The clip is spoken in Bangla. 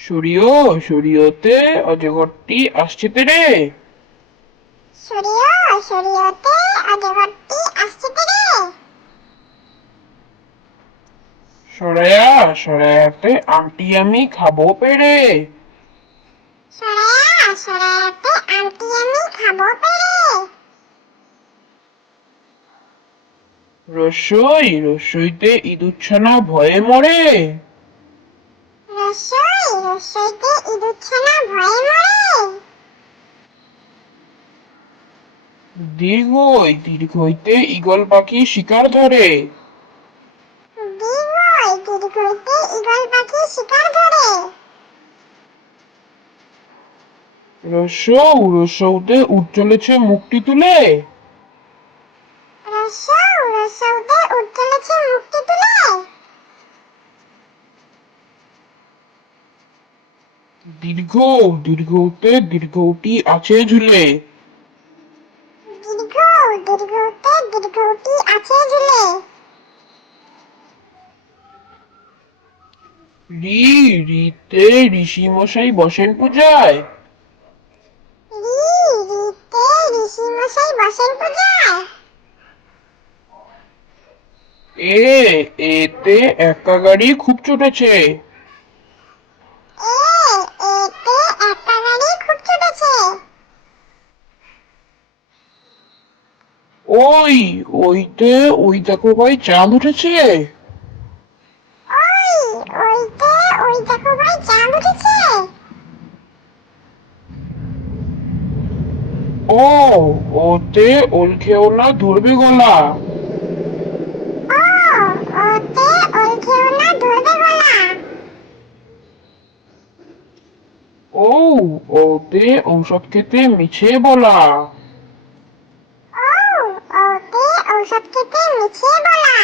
সরিয় সরিয়তে অজগরটি আসছে তেরে সরিয় সরিয়তে অজগরটি আসছে রে? সরায়া সরায়াতে আমটি আমি খাব পেরে সরায়া সরায়াতে আন্টি আমি খাব পেরে রসই রসইতে ইঁদুরছানা ভয়ে মরে। রসই ইঁদুরছানা ভয়ে মরে দীর্ঘই দীর্ঘইতে ঈগল পাখি শিকার ধরে। দীর্ঘই দীর্ঘইতে ঈগল পাখি শিকার ধরে। রসৌ রসৌতে উঠ চলেছে মুখটি তুলে। রসৌ রসৌতে উঠ চলেছে মুক্তি তুলে দীর্ঘ দীর্ঘতে দীর্ঘটি আছে ঝুলে। দীর্ঘ দীর্ঘতে দীর্ঘটি আছে ঝুলে। রি রিতে ঋষি মশাই বসেন পূজায়। রি রিতে ঋষি মশাই বসেন পূজায়। এ এতে একা গাড়ি খুব ছুটেছে এ এতে একটা গাড়ি খুব ছুটেছে ওই ওইতে ওই দেখো ভাই চাঁদ উঠেছে। ওই ওইতে ওই দেখো ভাই চাঁদ উঠেছে। ও ওতে ওল খেও না ধরবে গলা। ও ওতে ওই খেও না ধরবে গলা। ও ওতে ঔষধ খেতে মিছে বলা। ঔষধ খেতে মিছিয়ে বলা।